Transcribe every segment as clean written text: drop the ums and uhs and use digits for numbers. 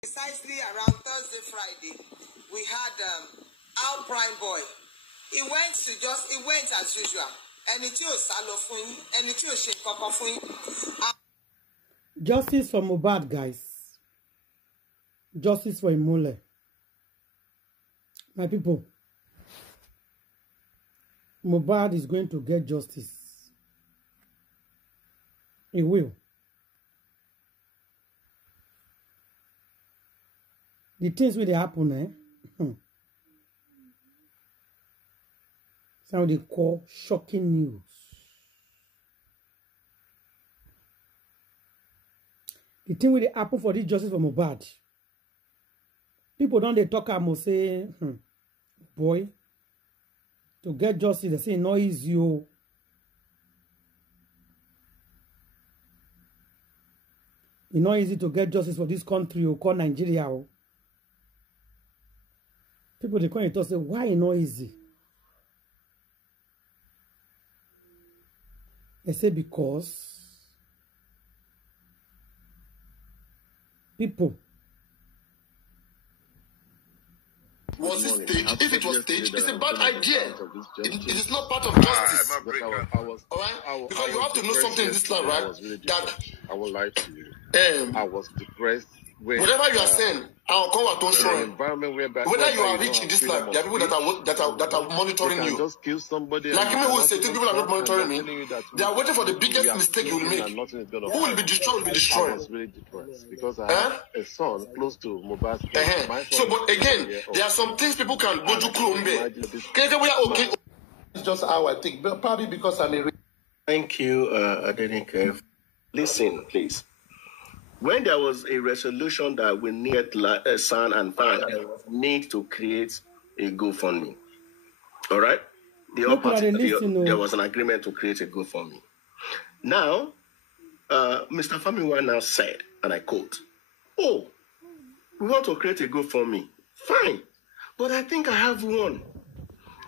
Precisely around Thursday, Friday, we had our prime boy. He went as usual. Justice for Mohbad, guys. Justice for Imole. My people. Mohbad is going to get justice. He will. The things will happen, Some they call shocking news. The thing will happen for this justice for Mohbad. People don't they talk about say, boy, to get justice, they say no easy. It's not easy to get justice for this country or call Nigeria. People they come and say, why it's not easy? They say because people. Was it staged? If it was staged, it's a bad idea. It is not part of justice. Alright? Because you have to know something in this life, right? That I will lie to you. I was depressed. Whatever you are saying, I'll come out on show. Whether you are rich in this life, there are people that are monitoring you. Just kill somebody. Like me who say people are not monitoring me. They are waiting for the biggest mistake you will make. Who will be destroyed will be destroyed. I was really depressed because I have a son close to Mohbad's So, but again, there are some things people can go to Krombe. We are okay. It's just how I think, but probably because I'm a. Thank you, Adenike. Listen, please. When there was a resolution that we need son and father need to create a GoFundMe, all right? There was an agreement to create a GoFundMe. Now, Mr. Famiwa now said, and I quote, "Oh, we want to create a GoFundMe. Fine, but I think I have one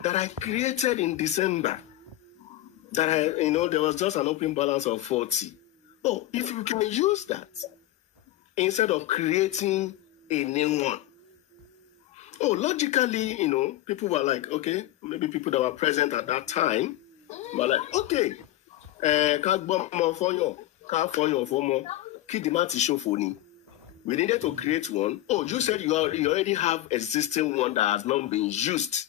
that I created in December. That there was just an open balance of 40. Oh, if you can use that." Instead of creating a new one. Oh, logically, people were like, okay, maybe people that were present at that time were like, okay, we needed to create one. Oh, you said you already have existing one that has not been used.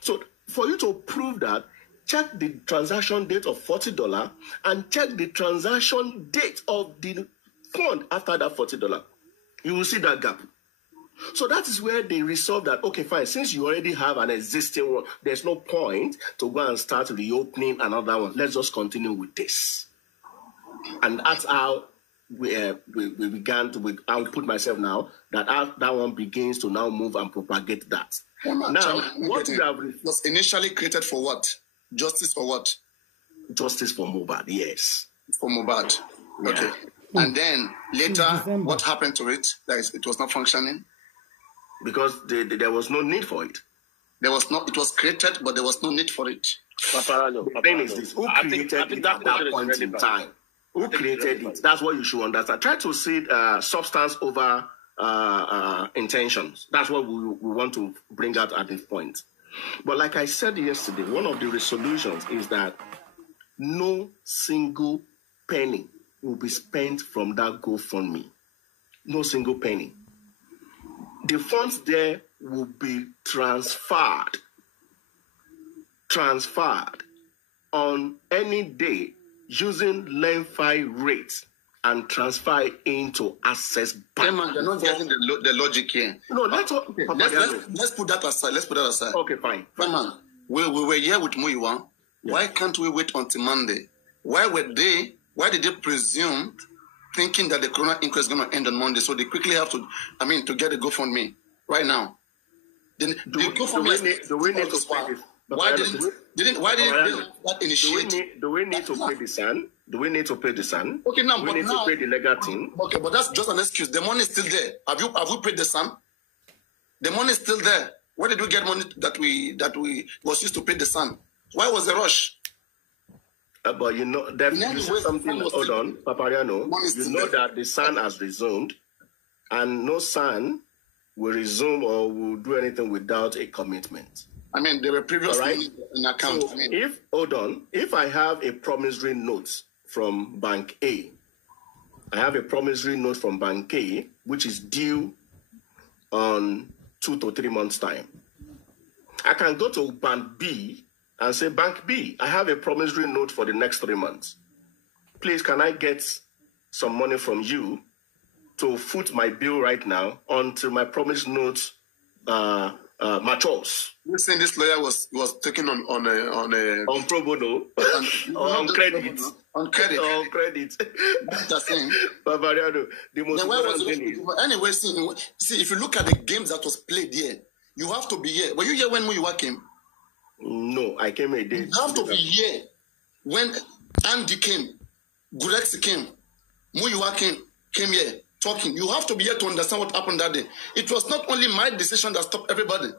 So for you to prove that, check the transaction date of $40 and check the transaction date of the fund after that $40. You will see that gap. So that is where they resolve that, okay, fine, since you already have an existing one, there's no point to go and start reopening another one. Let's just continue with this. And that's how we began to, I'll put myself now, that one begins to now move and propagate that. What you have was initially created for what? Justice for what? Justice for Mohbad, yes. For Mohbad. Okay. Yeah. And then later, what happened to it? It was not functioning? Because there was no need for it. It was created, but there was no need for it. The thing is this, who created it at that point in time? Who created it? That's what you should understand. Try to see substance over intentions. That's what we want to bring out at this point. But like I said yesterday, one of the resolutions is that no single penny will be spent from that GoFundMe. No single penny. The funds there will be transferred on any day using Len-Fi rates and transfer it into Access Bank. Man, you're not getting the logic here. No, let's put that aside. Okay, fine. Man, we were here with Muiwa. Yeah. Why can't we wait until Monday? Why did they presume, thinking that the corona inquest is going to end on Monday, so they quickly have to get a GoFundMe right now? Then do we need to pay this? Why didn't that initiate? Do we need to pay the son? Do we need to pay the son? Okay, now, we need to pay the legal team. Okay, but that's just an excuse. The money is still there. Have we paid the son? The money is still there. Where did we get money that we was used to pay the son? Why was the rush? But you said something. Hold on, Papariano. You know that the son has resumed. and no son will resume or will do anything without a commitment. I mean, there were previously Right. an account. So if I have a promissory note from Bank A, I have a promissory note from Bank A, which is due on 2 to 3 months' time. I can go to Bank B and say, Bank B, I have a promissory note for the next 3 months. Please, can I get some money from you to foot my bill right now until my promised note matures? Listen, this lawyer was taken on pro bono, on credit. On credit. On credit. That's the thing. Bavariano, the most anyway, see, if you look at the games that was played here, you have to be here. Were you here when Muyiwa came? No, I came a day. You have to be here when Andy came, Gurexi came, Muyiwa came here talking. You have to be here to understand what happened that day. It was not only my decision that stopped everybody.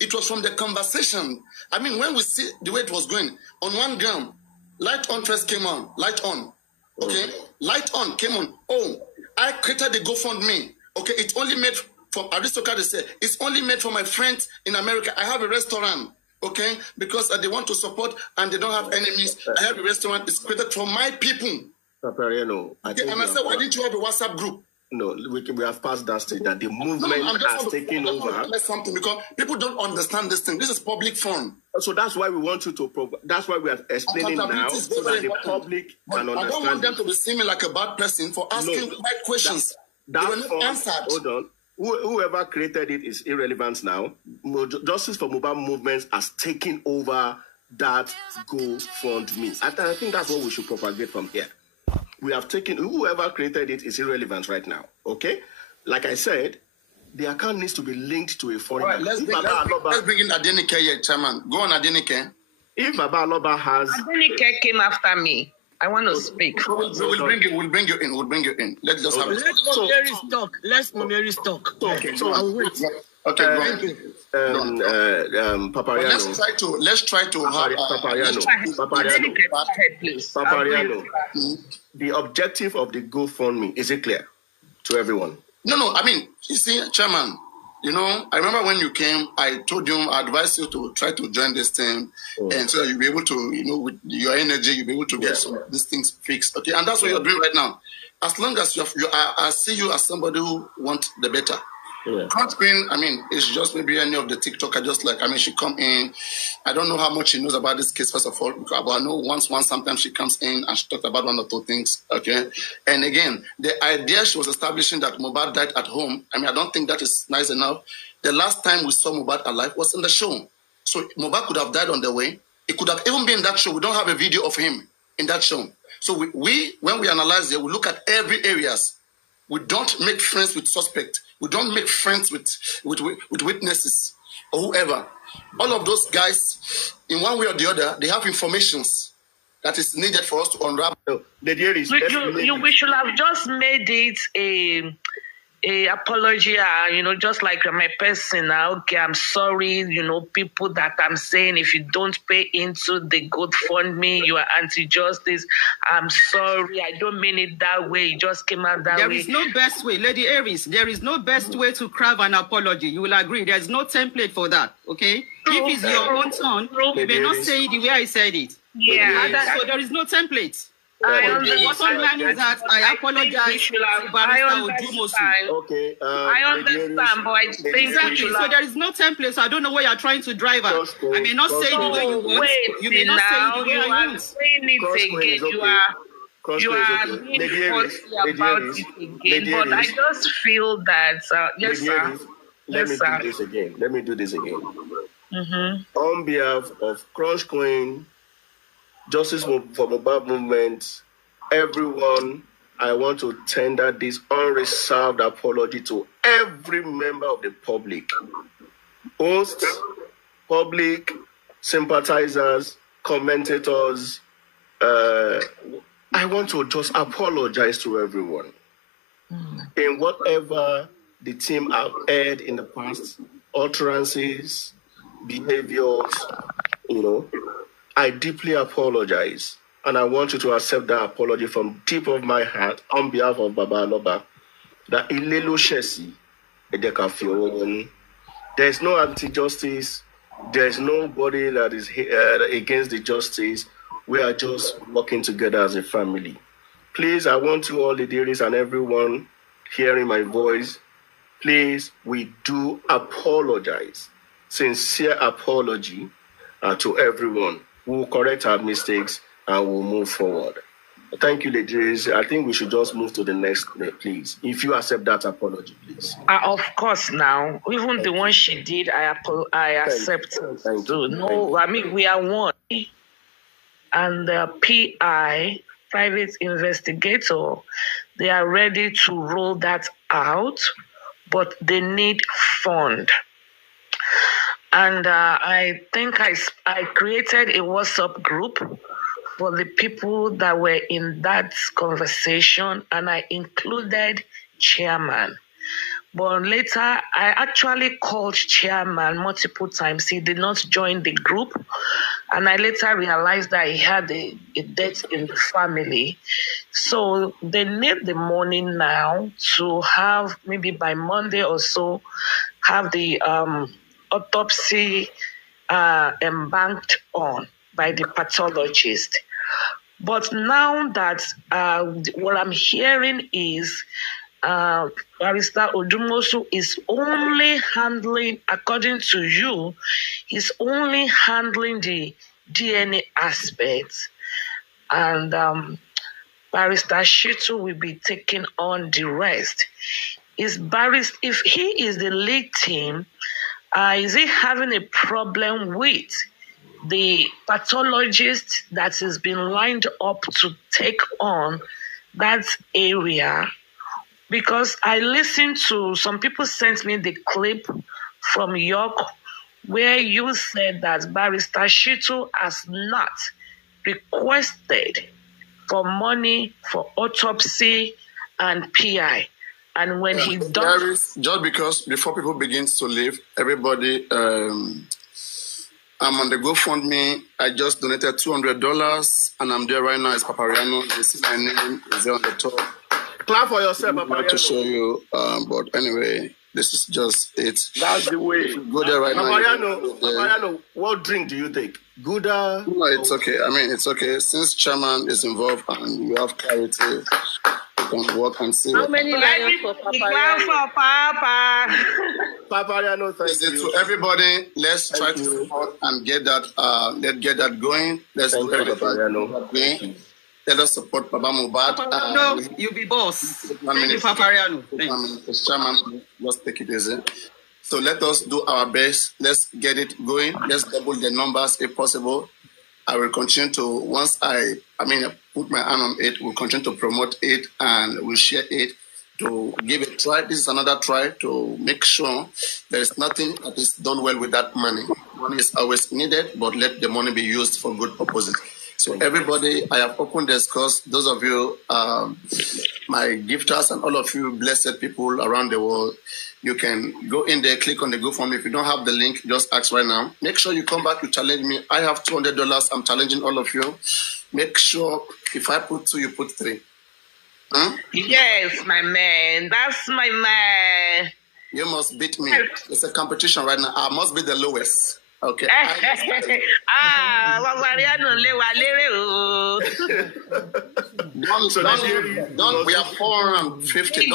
It was from the conversation. I mean, when we see the way it was going, on one ground, light on first came on, light on. Okay? Light on came on. Oh, I created the GoFundMe. Okay, it's only made for aristocrats. Say it's only made for my friends in America. I have a restaurant. Okay, because they want to support and they don't have enemies. I have a restaurant. It's created for my people. Papariano, and I said, why didn't you have a WhatsApp group? No, we have passed that stage that the movement has taken over. Something because people don't understand this thing. This is public fund. So that's why we want you to. That's why we are explaining now, so that the public can understand. I don't want them to be seeing me like a bad person for asking right questions. They were not answered. Hold on. Whoever created it is irrelevant now. Justice for Mobile Movements has taken over that GoFundMe. I think that's what we should propagate from here. We have taken, whoever created it is irrelevant right now, okay? Like I said, the account needs to be linked to a foreign account. Let's bring in Adenike here, Chairman. Go on, Adenike. If Baba Aloba has... Adenike came after me. I want to speak. We'll bring you in. Let's just have it. Let's Mary's talk. Okay, so I'll wait. Okay, Papariano. Let's try to have Papariano. The objective of the GoFundMe, is it clear to everyone? No. I mean, you see, Chairman, I remember when you came, I told you, I advised you to try to join this team, and so that you'll be able to, with your energy, you'll be able to get some of these things fixed. Okay, and that's what you're doing right now. As long as I see you as somebody who wants the better. Yeah. Queen, I mean, it's just maybe any of the TikToker, just like, I mean, she come in. I don't know how much she knows about this case, first of all, but I know once sometimes she comes in and she talks about one or two things, okay? And again, the idea she was establishing that Mohbad died at home, I mean, I don't think that is nice enough. The last time we saw Mohbad alive was in the show. So Mohbad could have died on the way. It could have even been in that show. We don't have a video of him in that show. So we when we analyze it, we look at every areas. We don't make friends with suspects. We don't make friends with witnesses or whoever. All of those guys, in one way or the other, they have informations that is needed for us to unravel. We should have just made it a apology, just like my person. Okay, I'm sorry, people that I'm saying, if you don't pay into the GoFundMe, you are anti-justice. I'm sorry, I don't mean it that way. It just came out that way. There is no best way, Lady Aries. There is no best way to craft an apology. You will agree. There is no template for that, okay? If it's your own turn, you may not say it the way I said it. Yeah. So there is no template. I understand. I apologize to Barrister Odumosu. Okay. I understand, but I think exactly. So there is no template. So I don't know where you're trying to drive at. I may not say it the way you want. You may not say it the way I want. Saying it again. You are being fussy about it again. But I just feel that yes, sir. Let me do this again. Mm-hmm. On behalf of Crunch Queen, Justice for Mobile Movement, everyone, I want to tender this unreserved apology to every member of the public. Hosts, public, sympathizers, commentators. I want to just apologize to everyone. In whatever the team have aired in the past, utterances, behaviors, I deeply apologize, and I want you to accept that apology from deep of my heart on behalf of Baba Aloba that Elegushi, there's no anti-justice. There's nobody that is against the justice. We are just working together as a family. Please, I want you all, the dearies and everyone hearing my voice, please, we do apologize. Sincere apology to everyone. We'll correct our mistakes and we'll move forward. Thank you, ladies. I think we should just move to the next, please. If you accept that apology, please. Of course, now, even the one she did, I accept. No, I mean, we are one. And the PI, private investigator, they are ready to roll that out, but they need fund. And I think I created a WhatsApp group for the people that were in that conversation, and I included chairman. But later, I actually called chairman multiple times. He did not join the group. And I later realized that he had a death in the family. So they need the money now to have, maybe by Monday or so, have the autopsy embanked on by the pathologist. But now that what I'm hearing is Barrister Odumosu is only handling, according to you, he's only handling the DNA aspects, and Barrister Shitu will be taking on the rest. If he is the lead team, is he having a problem with the pathologist that has been lined up to take on that area? Because I listened to, some people sent me the clip from York where you said that Barrister Shitu has not requested for money for autopsy and PI. And when he does... Just because before people begin to leave, everybody, I'm on the GoFundMe. I just donated $200 and I'm there right now. It's Papariano. You see my name is there on the top. Clap for yourself, Papariano. To show you, but anyway, this is just it. That's the way. Go there right now. Papariano, what drink do you take? Gouda? No, it's okay. I mean, it's okay. Since chairman is involved and you have clarity, you can work and see. How many lions for Papariano? Papariano, thank you. To everybody, let's try to support and get that. Let's get that going. Let's do everything. Let us support Baba Mubad. No, you be boss. Thank you, Papariano. Chairman, just take it easy. So let us do our best. Let's get it going. Let's double the numbers if possible. I will continue to, once I put my hand on it, we'll continue to promote it and we'll share it to give it a try. This is another try to make sure there is nothing that is done well with that money. Money is always needed, but let the money be used for good purposes. So everybody, I have opened this course. Those of you, my gifters and all of you blessed people around the world, you can go in there, click on the GoFundMe. If you don't have the link, just ask right now. Make sure you come back, you challenge me. I have $200. I'm challenging all of you. Make sure if I put 2, you put 3. Huh? Yes, my man. That's my man. You must beat me. It's a competition right now. I must be the lowest. Okay. Don't, we are 450.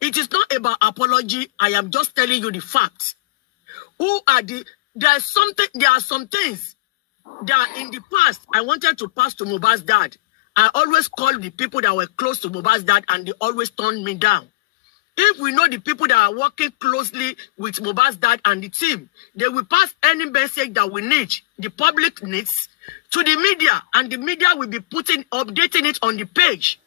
It is not about apology. I am just telling you the facts. There are some things that in the past I wanted to pass to Mohbad's dad. I always called the people that were close to Mohbad's dad and they always turned me down. If we know the people that are working closely with Mohbad's dad and the team, they will pass any message that we need, the public needs, to the media, and the media will be updating it on the page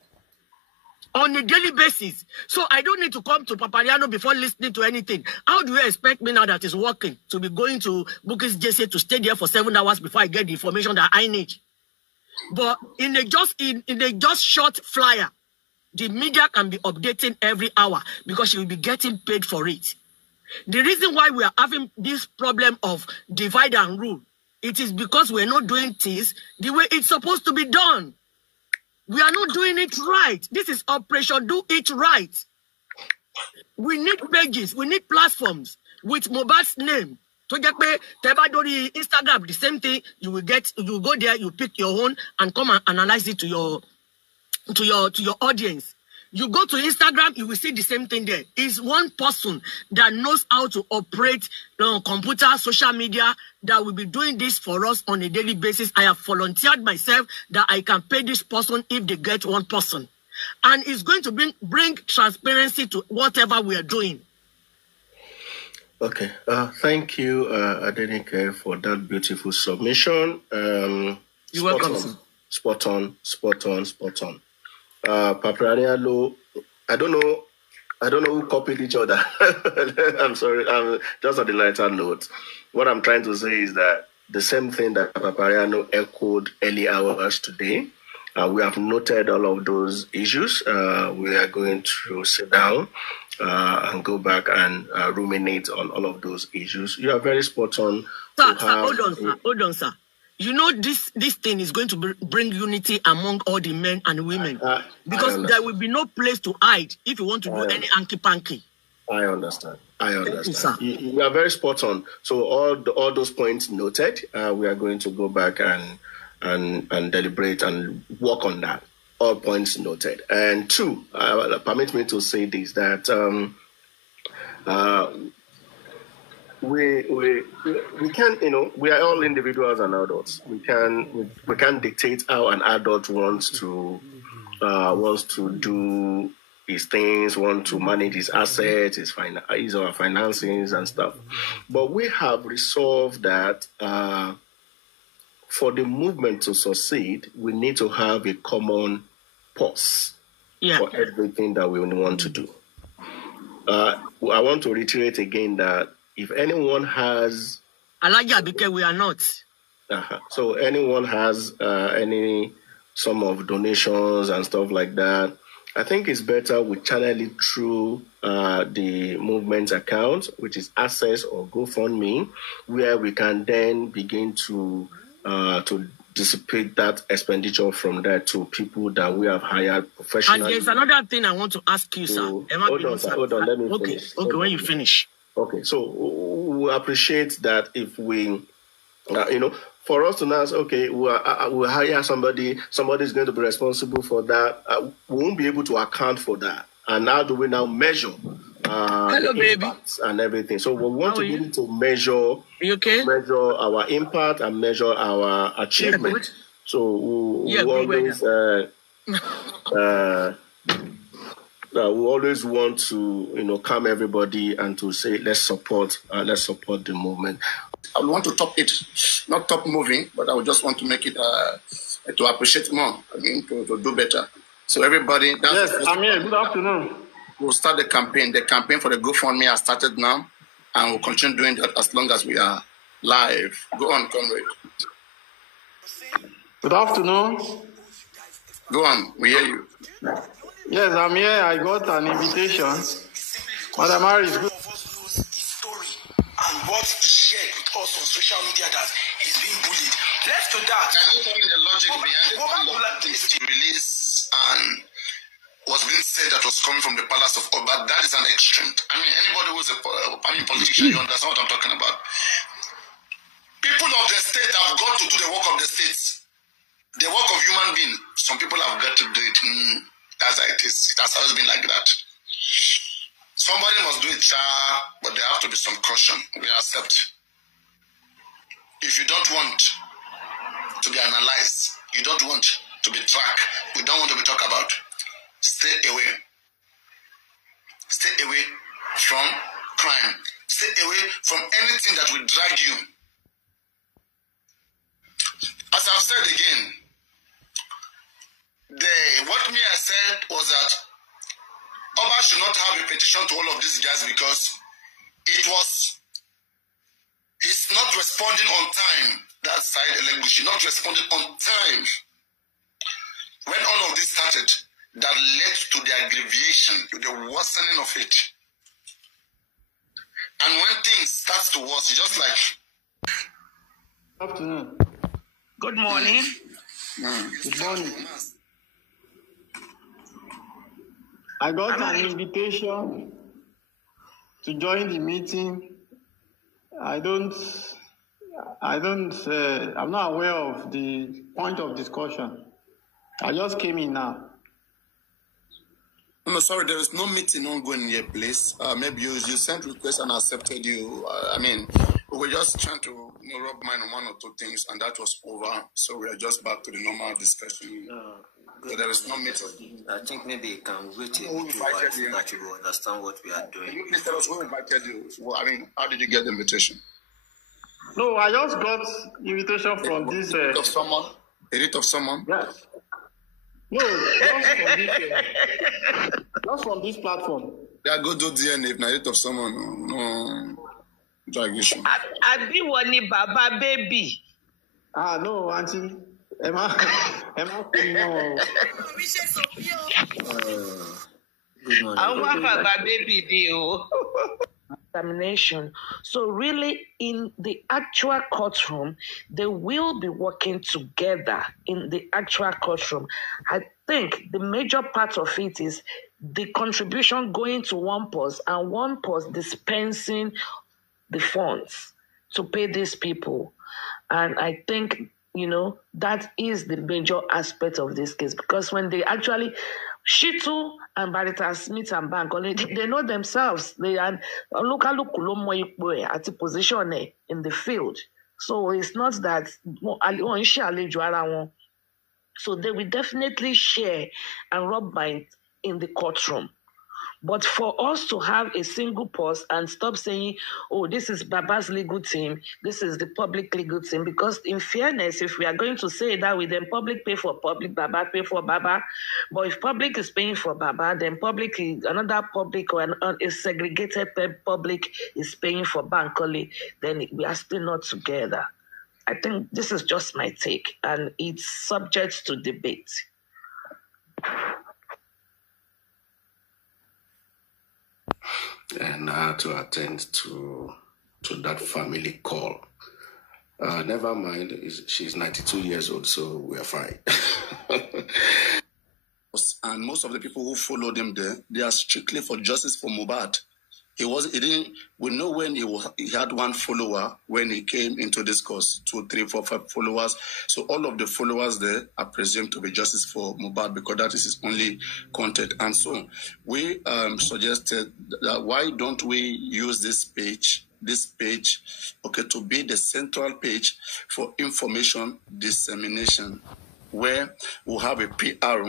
on a daily basis. So I don't need to come to Papariano before listening to anything. How do you expect me now that is working to be going to Bukis JC to stay there for 7 hours before I get the information that I need? But in a just short flyer, the media can be updating every hour because she will be getting paid for it. The reason why we are having this problem of divide and rule, it is because we're not doing things the way it's supposed to be done. We are not doing it right. This is Operation Do It Right. We need pages, we need platforms with Mohbad's name. To get me, Instagram, the same thing. You will go there, you pick your own and come and analyze it to your audience. You go to Instagram, you will see the same thing there. It's one person that knows how to operate computer, social media, that will be doing this for us on a daily basis. I have volunteered myself that I can pay this person if they get one person. And it's going to bring transparency to whatever we are doing. Okay. Thank you, Adenike, for that beautiful submission. You're welcome. Spot on. Paparanialo, I don't know who copied each other. I'm sorry. Just on the lighter note. What I'm trying to say is that the same thing that Papariano echoed early hours today, we have noted all of those issues. We are going to sit down and go back and ruminate on all of those issues. You are very spot on. Sir, hold on, sir. You know this thing is going to bring unity among all the men and women because there will be no place to hide if you want to do any hanky-panky. I understand. You are very spot on. So all those points noted. We are going to go back and deliberate and work on that. All points noted. And two, permit me to say this, that we can, we are all individuals and adults. We can dictate how an adult wants to do his things, want to manage his assets, his our finances and stuff. But we have resolved that for the movement to succeed, we need to have a common purse for everything that we want to do. I want to reiterate again that if anyone has... because we are not. So anyone has any sum of donations and stuff like that, I think it's better we channel it through the movement account, which is Access or GoFundMe, where we can then begin to dissipate that expenditure from there to people that we have hired professionally. And there's another thing I want to ask you, sir. Hold on, let me finish. Okay, when you finish. Okay, so we appreciate that if we, for us to now say, okay, we'll hire somebody's going to be responsible for that, we won't be able to account for that. And how do we now measure Hello, baby. And everything? So we want to be able to measure, measure our impact and measure our achievement. So we always want to, calm everybody and to say, let's support the movement. I want to top it, not top moving, but I would just want to make it to appreciate more. To do better. So everybody, yes, I'm here. Good afternoon. We'll start the campaign. The campaign for the GoFundMe has started now, and we'll continue doing that as long as we are live. Go on, comrade. Good afternoon. Go on, we hear you. Yes, I'm here. I got an invitation. Madam Marries. And what he shared with us on social media that he's being bullied. Left to that. Can you tell me the logic behind this release and was being said that was coming from the palace of Oba? That is an extreme. Anybody who's a politician, you understand what I'm talking about. People of the state have got to do the work of the states. The work of human being. Some people have got to do it. That's how it is. It has always been like that. Somebody must do it, but there have to be some caution. We accept. If you don't want to be analyzed, you don't want to be tracked, we don't want to be talked about, stay away. Stay away from crime. Stay away from anything that will drag you. As I've said again, what I said was that Oba should not have a petition to all of these guys because he's not responding on time. That side, Elegushi, not responding on time. When all of this started, that led to the aggravation, to the worsening of it. And when things start to worsen, it's just like... Good afternoon. Good morning. Good morning. I got an invitation to join the meeting. I'm not aware of the point of discussion. I just came in now. No, sorry, there is no meeting ongoing here, please. Maybe you sent requests and accepted you. We were just trying to rub mind on one or two things, and that was over. So we are just back to the normal discussion. So there is no meeting. I think maybe you can wait a little while so that you will understand what we are doing. Can you please tell us who invited you? How did you get the invitation? No, I just got invitation from this. Edit of someone? Edit of someone? Yes. No, just from this platform. Yeah, go do DNA if not edit of someone. No. Dragation. Abi woni baba baby. No, auntie. Emma, no. Good morning. I want baba baby deal. Examination. So really, in the actual courtroom, they will be working together in the actual courtroom. I think the major part of it is the contribution going to one purse and one purse dispensing the funds to pay these people. And I think, that is the major aspect of this case, because when they actually... Shitu and Barita Smith and Bank, they know themselves. They are local at a position in the field. So it's not that so they will definitely share and rub mind in the courtroom. But for us to have a single pause and stop saying, oh, this is Baba's legal team, this is the public legal team, because in fairness, if we are going to say that with them, public pay for public, Baba pay for Baba, but if public is paying for Baba, then public, another public or a segregated public is paying for Bankole, then we are still not together. I think this is just my take, and it's subject to debate. And I had to attend to that family call. Never mind, she's 92 years old, so we are fine. And most of the people who followed him there, they are strictly for justice for Mohbad. We know when he had one follower when he came into this course, 2, 3, 4, 5 followers. So all of the followers there are presumed to be justice for Mohbad because that is his only content. And so we suggested that why don't we use this page, to be the central page for information dissemination, where we'll have a PR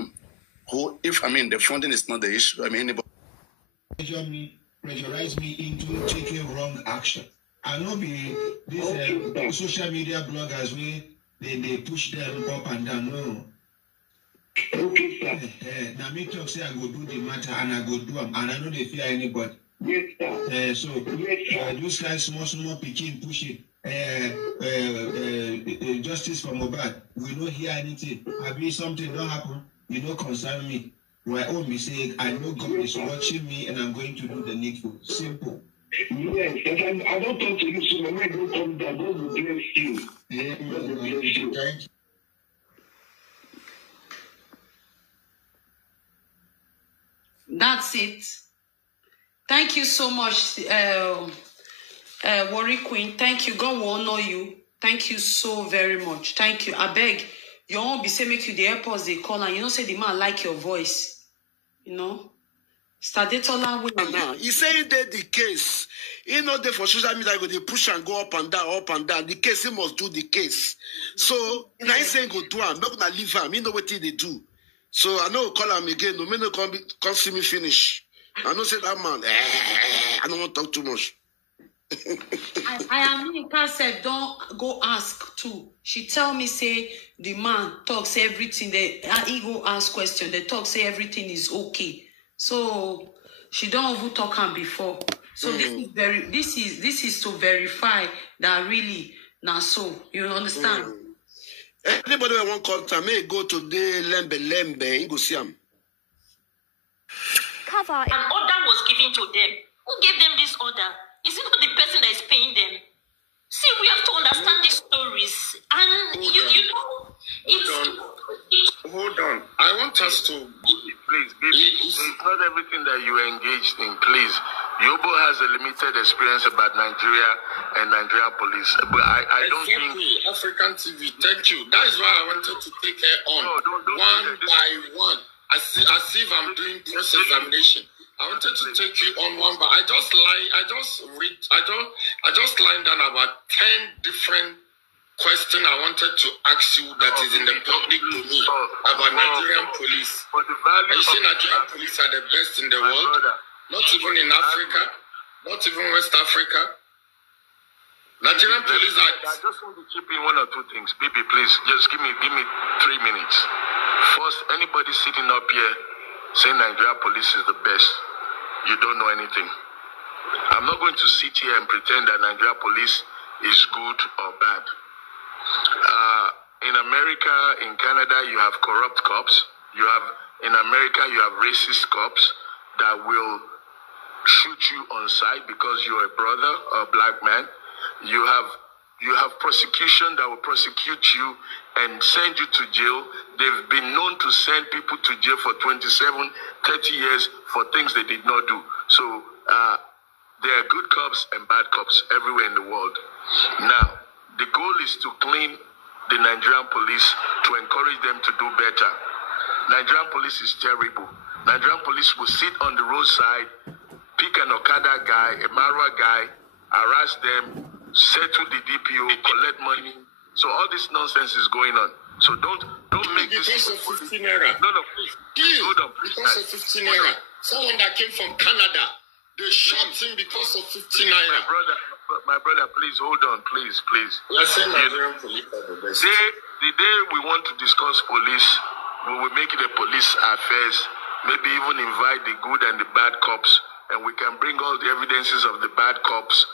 who, the funding is not the issue, anybody. Pressurize me into taking wrong action. I know these social media bloggers they push them up and down. No. Okay, sir. Now me talk say I go do the matter and I go do them, and I know they fear anybody. Yes, sir. Those guys small picking pushing justice for Mohbad. We don't hear anything. Have something don't happen? You don't concern me. My own mistake, I know God is watching me and I'm going to do the needful. Simple. Yes, and I don't talk to you, so when I don't come down, God will bless you. Yeah, God will bless you. Thank you. That's it. Thank you so much, Warrior Queen. Thank you. God will honor you. Thank you so very much. Thank you. I beg. You won't be saying make you the airports they call and say the man like your voice. Stadetola will now. He saying that the case, there for social media, they push and go up and down. The case, he must do the case. So now he's saying go do him, not gonna leave him. He know what they do. So I know call him again. No man come see me finish. I know say that man. I don't want to talk too much. I am in said don't go ask too. She tell me say the man talks everything. He go ask question. They talk say everything is okay. So she don't even talk him before. So this is to verify that really now. So you understand? Anybody want contact may go to the lembe. You go see him. Cover. An order was given to them. Who gave them this order? Is it not the person that is paying them? See, we have to understand these stories. And you know, Hold on. I want us to... Please, it's not everything that you are engaged in, please. Yobo has a limited experience about Nigeria and Nigerian police. But I don't think... African TV, thank you. That is why I wanted to take her on. No, don't one by one. As if I'm doing cross-examination. I wanted to take you on one, but I just lined down about 10 different questions I wanted to ask you that is in the public domain about Nigerian police. And you say Nigerian police are the best in the world, not even in Africa, not even West Africa. Nigerian police are... I just want to chip in one or two things. Bibi, please, just give me 3 minutes. First, anybody sitting up here saying Nigerian police is the best, you don't know anything. I'm not going to sit here and pretend that Nigerian police is good or bad. In America, in Canada, you have corrupt cops. In America, you have racist cops that will shoot you on sight because you're a brother or a black man. You have prosecution that will prosecute you and send you to jail. They've been known to send people to jail for 27, 30 years for things they did not do. So there are good cops and bad cops everywhere in the world. Now, the goal is to clean the Nigerian police, to encourage them to do better. Nigerian police is terrible. Nigerian police will sit on the roadside, pick an Okada guy, a Marwa guy, harass them, settle the DPO, collect money. So all this nonsense is going on. So don't make this... Because of 15 naira. No, please. Hold on, please. Because of 15 naira. Someone that came from Canada, they shot him because of 15 naira. My brother, please, hold on, please. Let's say Nigerian police are the best. The day we want to discuss police, we will make it a police affairs, maybe even invite the good and the bad cops, and we can bring all the evidences of the bad cops.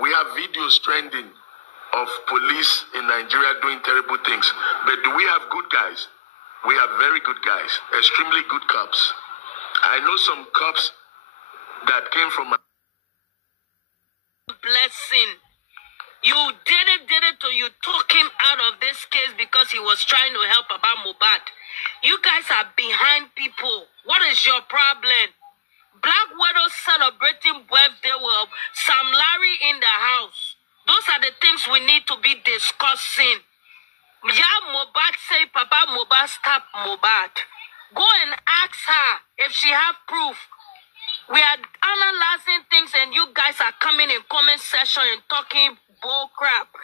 We have videos trending of police in Nigeria doing terrible things. But do we have good guys? We have very good guys, extremely good cops. I know some cops that came from... Blessing. You did it till you took him out of this case because he was trying to help about Mohbad. You guys are behind people. What is your problem? Black Widow celebrating birthday with Sam Larry in the house. Those are the things we need to be discussing. Yeah, Mohbad say Papa Mohbad stop Mohbad. Go and ask her if she have proof. We are analyzing things and you guys are coming in comment section and talking bull crap.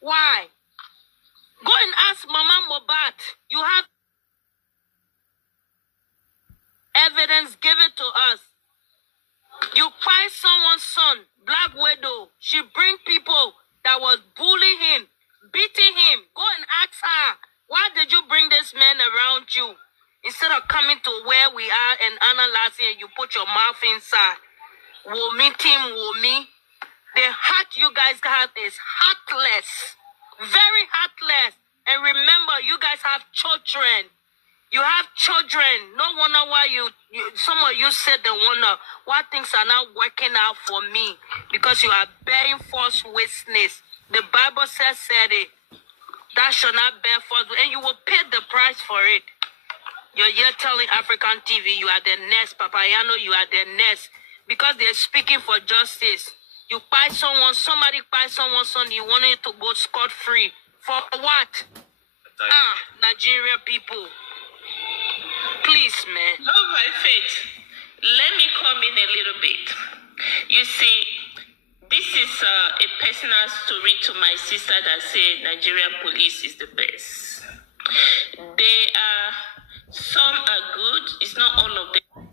Why? Go and ask Mama Mohbad. You have evidence, give it to us. You find someone's son, Black Widow. She bring people that was bullying him, beating him. Go and ask her, why did you bring this man around you? Instead of coming to where we are and analyzing, you put your mouth inside. Wunmi team, Wunmi. The heart you guys have is heartless. Very heartless. And remember, you guys have children. You have children. No wonder why some of you said they wonder why things are not working out for me. Because you are bearing false witness. The Bible said it. That shall not bear false witness. And you will pay the price for it. You're here telling African TV you are the next. Papayano, you are the next. Because they're speaking for justice. You buy someone, somebody buy someone's son, you wanted to go scot-free. For what? Nigerian people. Please, man. Love my faith. Let me come in a little bit. You see, this is a personal story to my sister that say Nigerian police is the best. Some are good. It's not all of them.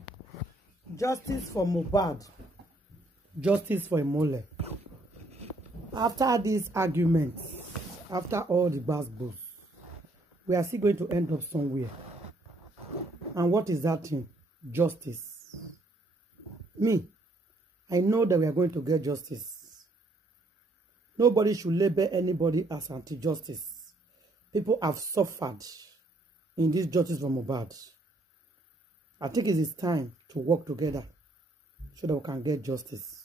Justice for Mohbad. Justice for Imole. After these arguments, after all the basketballs, we are still going to end up somewhere. And what is that thing? Justice. Me, I know that we are going to get justice. Nobody should label anybody as anti-justice. People have suffered in this justice for Mohbad. I think it is time to work together so that we can get justice.